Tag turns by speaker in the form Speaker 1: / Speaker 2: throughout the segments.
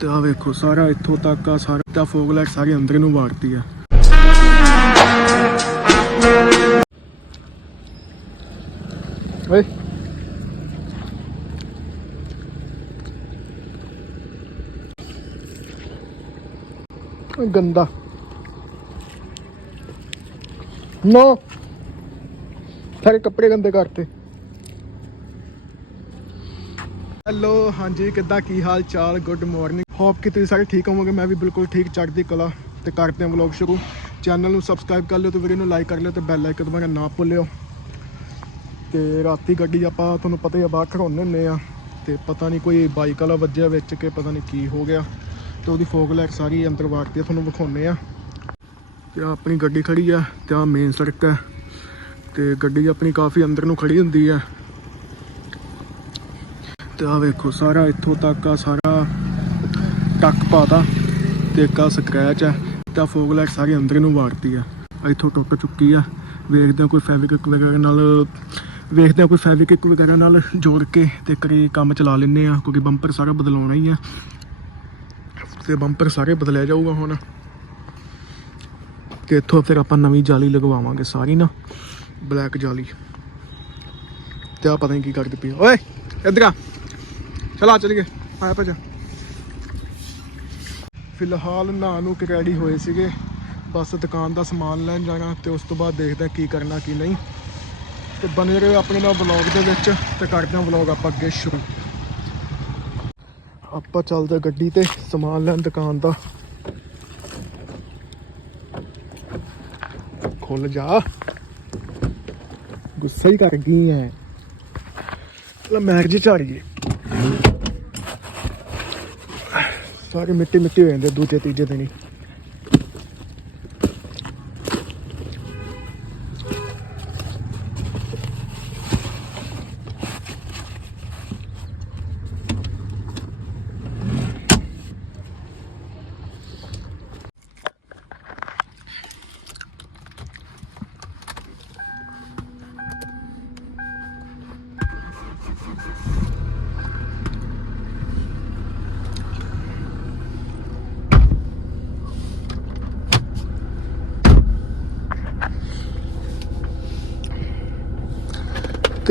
Speaker 1: ਤੇ ਆ ਵੇਖੋ, ਸਾਰਾ ਇੱਥੋਂ ਤੱਕ ਆ, ਸਾਰਾ ਤਾਂ ਫੋਗ ਲਾਈਟ ਸਾਰੀ ਅੰਦਰ ਨੂੰ ਵਾਰਤੀ ਆ। ਓਏ ਗੰਦਾ। ਨੋ। ਸਾਰੇ ਕੱਪੜੇ ਗੰਦੇ ਕਰਤੇ। ਹੈਲੋ, ਹਾਂਜੀ, ਕਿੱਦਾਂ, ਕੀ ਹਾਲ ਚਾਲ? ਗੁੱਡ ਮਾਰਨਿੰਗ ਹੋਪ ਕਿ ਤੁਸੀਂ ਸਾਰੇ ਠੀਕ ਹੋਵੋਗੇ। ਮੈਂ ਵੀ ਬਿਲਕੁਲ ਠੀਕ, ਚੜ੍ਹਦੀ ਕਲਾ ਤੇ ਕਰਦੇ ਹਾਂ ਵਲੌਗ ਸ਼ੁਰੂ। ਚੈਨਲ ਨੂੰ ਸਬਸਕ੍ਰਾਈਬ ਕਰ ਲਿਓ ਤੇ ਵੀਡੀਓ ਨੂੰ ਲਾਈਕ ਕਰ ਲਿਓ ਤੇ ਬੈਲ ਆਈਕਨ ਦਬਾਉਣਾ ਨਾ ਭੁੱਲਿਓ। ਤੇ ਰਾਤੀ ਗੱਡੀ ਆਪਾਂ, ਤੁਹਾਨੂੰ ਪਤਾ ਹੀ ਆ, ਬਾਹਰ ਖੜਾਉਂਦੇ ਹੁੰਦੇ ਆ ਤੇ ਪਤਾ ਨਹੀਂ ਕੋਈ ਬਾਈਕ ਵਾਲਾ ਵੱਜਿਆ ਵਿੱਚ ਕਿ ਪਤਾ ਨਹੀਂ ਕੀ ਹੋ ਗਿਆ। ਤੇ ਉਹਦੀ ਫੋਗ ਲਾਈਟ ਸਾਰੀ ਅੰਦਰ ਵਾਰਤੀ ਆ, ਤੁਹਾਨੂੰ ਵਿਖਾਉਂਦੇ ਆ। ਤੇ ਆਹ ਆਪਣੀ ਗੱਡੀ ਖੜੀ ਆ, ਤੇ ਆ ਮੇਨ ਸੜਕ ਹੈ ਤੇ ਗੱਡੀ ਆਪਣੀ ਕਾਫੀ ਅੰਦਰ ਨੂੰ ਖੜੀ ਹੁੰਦੀ ਆ। ਤੇ ਆ ਵੇਖੋ, ਸਾਰਾ ਇੱਥੋਂ ਤੱਕ ਆ, ਸਾਰਾ ਟੱਕ ਪਾਤਾ ਤੇ ਇੱਕ ਆ ਸਕ੍ਰੈਚ ਆ ਤਾਂ ਫੋਗ ਲਾਈਟ ਸਾਰੀ ਅੰਦਰ ਨੂੰ ਵਾਰਤੀ ਆ। ਇੱਥੋਂ ਟੁੱਟ ਚੁੱਕੀ ਆ। ਵੇਖਦੇ ਕੋਈ ਫੈਬਰਿਕ ਵਗੈਰਾ ਨਾਲ, ਵੇਖਦੇ ਹਾਂ ਕੋਈ ਫੈਵਿਕ ਵਗੈਰਾ ਨਾਲ ਜੋੜ ਕੇ ਤੇ ਕਰੀ ਕੰਮ ਚਲਾ ਲੈਂਦੇ ਆ, ਕਿਉਂਕਿ ਬੰਪਰ ਸਾਰਾ ਬਦਲਾਉਣਾ ਹੀ ਆ। ਤੇ ਬੰਪਰ ਸਾਰੇ ਬਦਲਿਆ ਜਾਊਗਾ ਹੁਣ। ਤੇ ਇੱਥੋਂ ਫਿਰ ਆਪਾਂ ਨਵੀਂ ਜਾਲੀ ਲਗਵਾਵਾਂਗੇ ਸਾਰੀ ਨਾ ਬਲੈਕ ਜਾਲੀ। ਤੇ ਆ ਪਤਾ ਨਹੀਂ ਕੀ ਕਰਦੇ ਪਈ ਓਏ, ਇੱਧਰ ਆ। ਚਲ ਆ ਚਲੀਏ। ਆਇਆ ਭਜਾ ਫਿਲਹਾਲ ਨਹਾ ਨੂੰ ਕੇ ਰੈਡੀ ਹੋਏ ਸੀਗੇ। ਬਸ ਦੁਕਾਨ ਦਾ ਸਮਾਨ ਲੈਣ ਜਾਣਾ ਤੇ ਉਸ ਤੋਂ ਬਾਅਦ ਦੇਖਦੇ ਹਾਂ ਕੀ ਕਰਨਾ, ਕੀ ਨਹੀਂ। ਤੇ ਬਣੇ ਰਹੋ ਆਪਣੇ ਨਾਲ ਵਲੌਗ ਦੇ ਵਿੱਚ ਤੇ ਕਰਦੇ ਹਾਂ ਵਲੌਗ ਆਪਾਂ ਅੱਗੇ ਸ਼ੁਰੂ। ਆਪਾਂ ਚੱਲਦੇ ਗੱਡੀ ਤੇ ਸਮਾਨ ਲੈਣ ਦੁਕਾਨ ਦਾ। ਖੁੱਲ ਜਾ। ਗੁੱਸਾ ਹੀ ਕਰ ਗਈ ਐ। ਲੈ ਮੈਗਜੀ ਝਾੜੀਏ ਸਾਰੇ ਮਿੱਟੀ ਮਿੱਟੀ ਹੋ ਜਾਂਦੇ ਦੂਜੇ ਤੀਜੇ ਦਿਨ। ਹੀ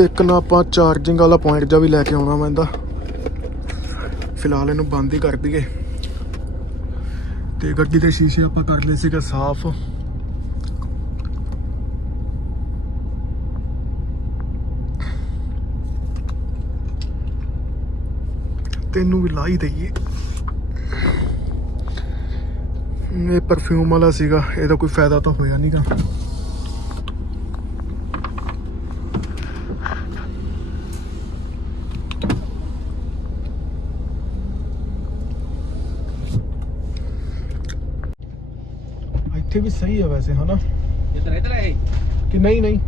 Speaker 1: ਤੇ ਇੱਕ ਨਾ ਆਪਾਂ ਚਾਰਜਿੰਗ ਵਾਲਾ ਪੁਆਇੰਟ ਜਾ ਵੀ ਲੈ ਕੇ ਆਉਣਾ ਮੈਂ ਇਹਦਾ। ਫਿਲਹਾਲ ਇਹਨੂੰ ਬੰਦ ਹੀ ਕਰ ਦਈਏ। ਤੇ ਗੱਡੀ ਦੇ ਸ਼ੀਸ਼ੇ ਆਪਾਂ ਕਰ ਲਏ ਸੀਗੇ ਸਾਫ਼। ਤੈਨੂੰ ਵੀ ਲਾ ਹੀ ਦਈਏ। ਇਹ ਪਰਫਿਊਮ ਵਾਲਾ ਸੀਗਾ, ਇਹਦਾ ਕੋਈ ਫਾਇਦਾ ਤਾਂ ਹੋਇਆ ਨਹੀਂਗਾ ਇੱਥੇ ਵੀ ਸਹੀ ਹੈ ਵੈਸੇ ਹਨਾ?
Speaker 2: ਇਧਰ ਇਧਰ ਹੈ
Speaker 1: ਕਿ ਨਹੀਂ ਨਹੀਂ।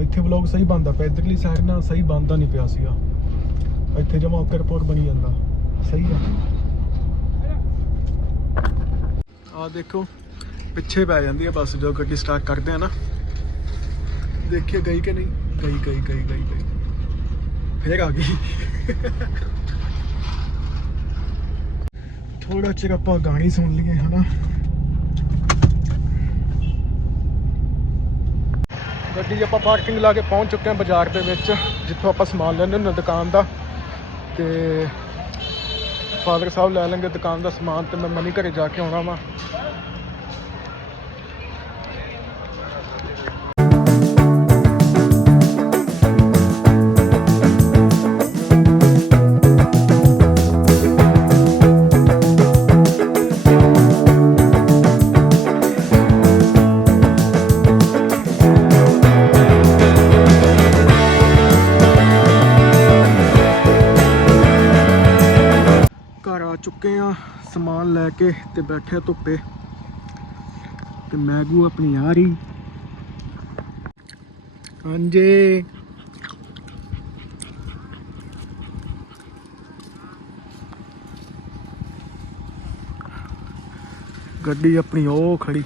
Speaker 1: ਇੱਥੇ ਵਲੌਗ ਸਹੀ ਬੰਦਾ ਪਿਆ ਇਧਰਲੀ ਸਾਈਡ ਨਾਲ ਸਹੀ ਬੰਦਾ ਨਹੀਂ ਪਿਆ ਸੀਗਾ। ਇੱਥੇ ਜਮਾ ਕਰਪੋਰ ਬਣੀ ਜਾਂਦਾ। ਸਹੀ ਆ। ਆ ਦੇਖੋ ਪਿੱਛੇ ਪੈ ਜਾਂਦੀ ਹੈ ਬੱਸ ਜੋ ਗੱਡੀ ਸਟਾਰਟ ਕਰਦੇ ਆ ਨਾ। ਦੇਖਿਏ ਗਈ ਕਿ ਨਹੀਂ? ਗਈ ਗਈ ਗਈ ਗਈ ਗਈ। ਫੇਰ ਆ ਗਈ। ਥੋੜਾ ਚਿਰ ਆਪਾਂ ਗਾਣੀ ਸੁਣ ਲਈਏ, ਹਨਾ? ਗੱਡੀ ਆਪਾਂ ਪਾਰਕਿੰਗ ਲਾ ਕੇ ਪਹੁੰਚ ਚੁੱਕੇ ਹਾਂ ਬਾਜ਼ਾਰ ਦੇ ਵਿੱਚ, ਜਿੱਥੋਂ ਆਪਾਂ ਸਮਾਨ ਲੈਂਦੇ ਹੁੰਦੇ ਦੁਕਾਨ ਦਾ। ਤੇ ਫਾਦਰ ਸਾਹਿਬ ਲੈ ਲੈਣਗੇ ਦੁਕਾਨ ਦਾ ਸਮਾਨ ਤੇ ਮੈਂ ਮਨੀ ਘਰੇ ਜਾ ਕੇ ਆਉਣਾ ਵਾ। ਚੁੱਕੇ ਆ ਸਮਾਨ ਲੈ ਕੇ ਤੇ ਬੈਠੇ ਧੁੱਪੇ। ਤੇ ਮੈਗੂ ਆਪਣੀ ਆ ਯਾਰੀ ਹਾਂਜੀ। ਗੱਡੀ ਆਪਣੀ ਉਹ ਖੜੀ।